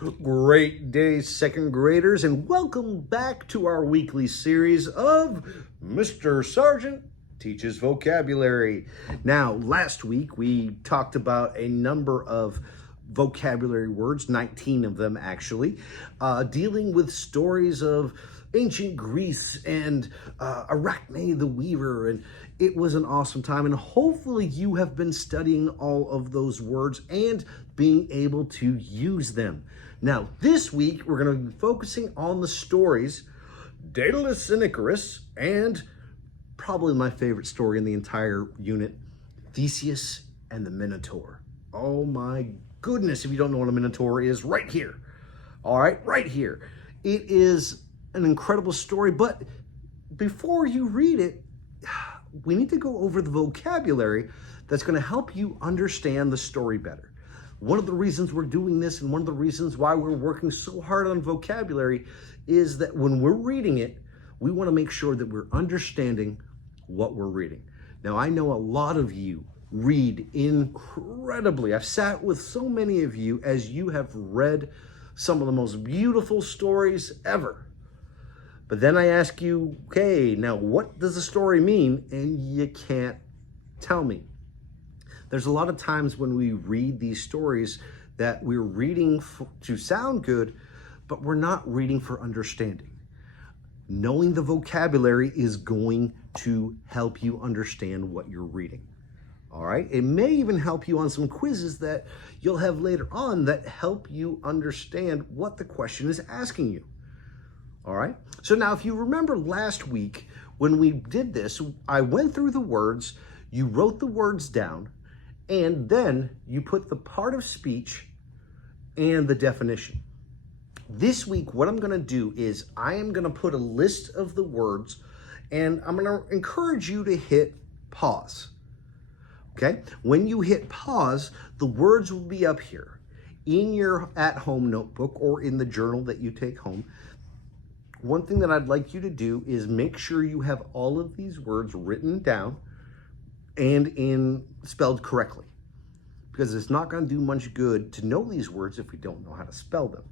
Great day, second graders, and welcome back to our weekly series of Mr. Sargent Teaches Vocabulary. Now, last week we talked about a number of vocabulary words, 19 of them actually, dealing with stories of ancient Greece and Arachne the Weaver, and it was an awesome time, and hopefully you have been studying all of those words and being able to use them. Now, this week we're going to be focusing on the stories Daedalus and Icarus, and probably my favorite story in the entire unit, Theseus and the Minotaur. Oh my goodness, if you don't know what a Minotaur is, right here. All right, right here. It is an incredible story, but before you read it, we need to go over the vocabulary that's going to help you understand the story better. One of the reasons we're doing this and one of the reasons why we're working so hard on vocabulary is that when we're reading it, we want to make sure that we're understanding what we're reading. Now, I know a lot of you read incredibly. I've sat with so many of you as you have read some of the most beautiful stories ever. But then I ask you, okay, now what does the story mean? And you can't tell me. There's a lot of times when we read these stories that we're reading to sound good, but we're not reading for understanding. Knowing the vocabulary is going to help you understand what you're reading. All right? It may even help you on some quizzes that you'll have later on that help you understand what the question is asking you. All right. So now, if you remember last week when we did this, I went through the words, you wrote the words down, and then you put the part of speech and the definition. This week, what I'm going to do is I am going to put a list of the words, and I'm going to encourage you to hit pause. Okay. When you hit pause, the words will be up here in your at-home notebook or in the journal that you take home. One thing that I'd like you to do is make sure you have all of these words written down and spelled correctly, because it's not going to do much good to know these words if we don't know how to spell them.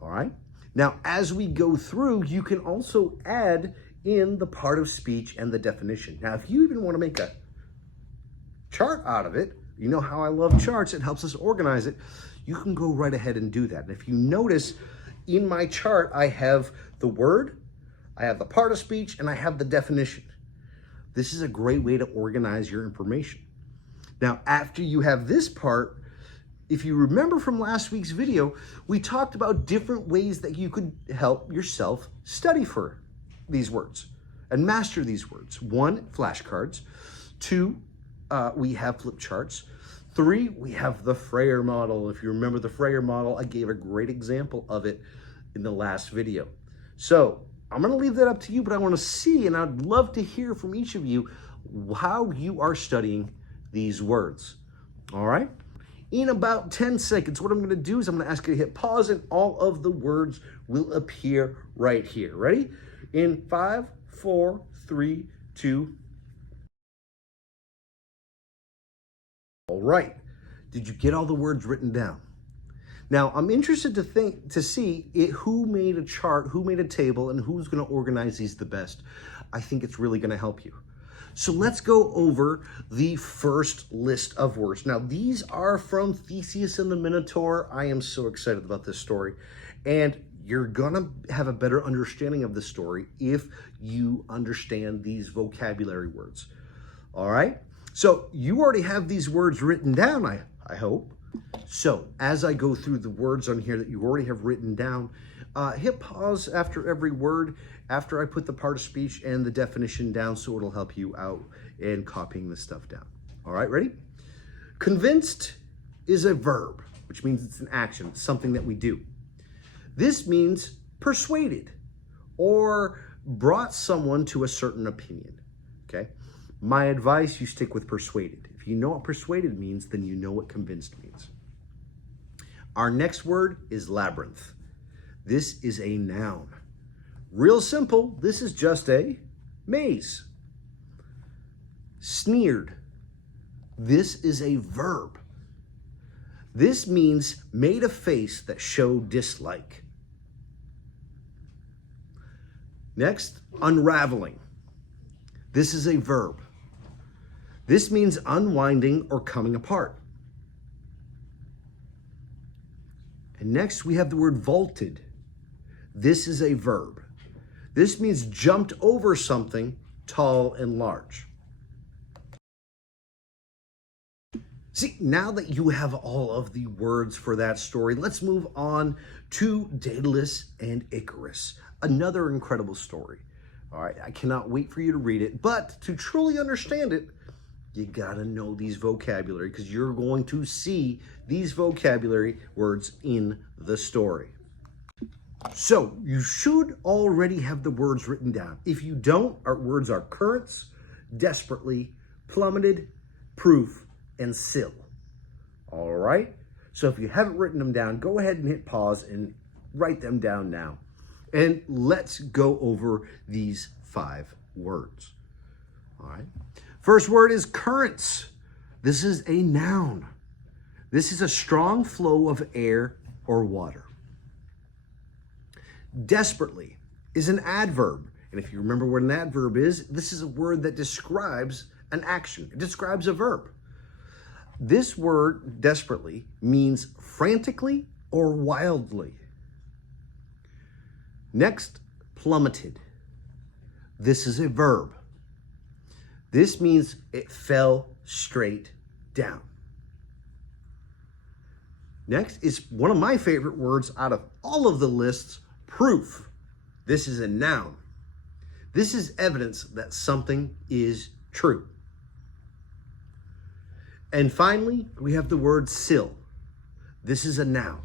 All right. Now, as we go through, you can also add in the part of speech and the definition. Now, if you even want to make a chart out of it, you know how I love charts. It helps us organize it. You can go right ahead and do that. And if you notice, in my chart, I have the word, I have the part of speech, and I have the definition. This is a great way to organize your information. Now, after you have this part, if you remember from last week's video, we talked about different ways that you could help yourself study for these words and master these words. 1, flashcards. 2, we have flip charts. 3, we have the Freyer model. If you remember the Freyer model, I gave a great example of it in the last video. So I'm going to leave that up to you, but I want to see, and I'd love to hear from each of you how you are studying these words. All right. In about 10 seconds, what I'm going to do is I'm going to ask you to hit pause, and all of the words will appear right here. Ready? In 5, 4, 3, 2. All right. Did you get all the words written down? Now, I'm interested to see who made a chart, who made a table, and who's going to organize these the best. I think it's really going to help you. So let's go over the first list of words. Now, these are from Theseus and the Minotaur. I am so excited about this story. And you're going to have a better understanding of the story if you understand these vocabulary words. All right? So you already have these words written down, I hope. So as I go through the words on here that you already have written down, hit pause after every word, after I put the part of speech and the definition down, so it'll help you out in copying this stuff down. All right, ready? Convinced is a verb, which means it's an action, it's something that we do. This means persuaded or brought someone to a certain opinion, okay? My advice, you stick with persuaded. If you know what persuaded means, then you know what convinced means. Our next word is labyrinth. This is a noun. Real simple, this is just a maze. Sneered. This is a verb. This means made a face that showed dislike. Next, unraveling. This is a verb. This means unwinding or coming apart. And next we have the word vaulted. This is a verb. This means jumped over something tall and large. See, now that you have all of the words for that story, let's move on to Daedalus and Icarus, another incredible story. All right, I cannot wait for you to read it, but to truly understand it, you gotta know these vocabulary because you're going to see these vocabulary words in the story. So you should already have the words written down. If you don't, our words are currents, desperately, plummeted, proof, and sill. All right? So if you haven't written them down, go ahead and hit pause and write them down now. And let's go over these 5 words. All right? First word is currents. This is a noun. This is a strong flow of air or water. Desperately is an adverb. And if you remember what an adverb is, this is a word that describes an action. It describes a verb. This word, desperately, means frantically or wildly. Next, plummeted. This is a verb. This means it fell straight down. Next is one of my favorite words out of all of the lists, proof. This is a noun. This is evidence that something is true. And finally, we have the word sill. This is a noun.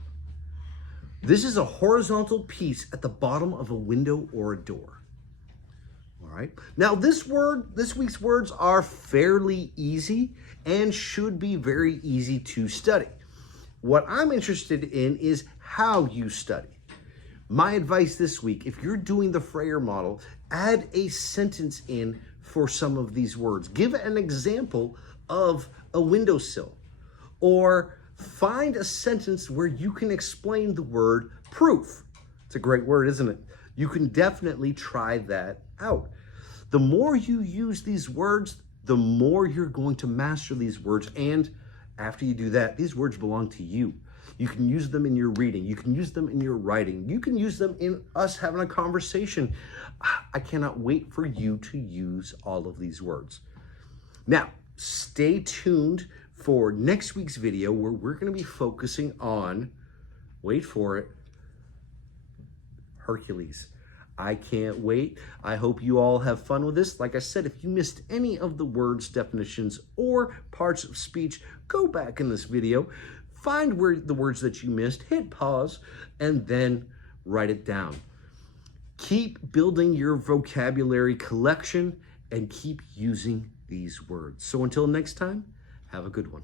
This is a horizontal piece at the bottom of a window or a door. All right. Now this week's words are fairly easy and should be very easy to study. What I'm interested in is how you study. My advice this week, if you're doing the Frayer model, add a sentence in for some of these words. Give an example of a windowsill, or find a sentence where you can explain the word proof. It's a great word, isn't it? You can definitely try that out. The more you use these words, the more you're going to master these words. And after you do that, these words belong to you. You can use them in your reading. You can use them in your writing. You can use them in us having a conversation. I cannot wait for you to use all of these words. Now, stay tuned for next week's video where we're going to be focusing on, wait for it, Hercules. I can't wait. I hope you all have fun with this. Like I said, if you missed any of the words, definitions, or parts of speech, go back in this video, find where the words that you missed, hit pause, and then write it down. Keep building your vocabulary collection and keep using these words. So until next time, have a good one.